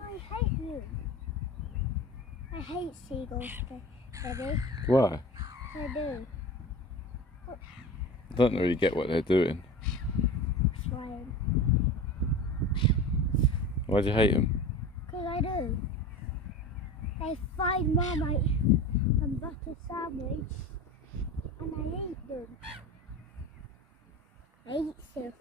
I hate you. I hate seagulls, Daddy. Why? I do. I don't really get what they're doing. Flying. Why do you hate them? Because I do. They find Marmite and butter sandwich and I eat them. I eat stuff.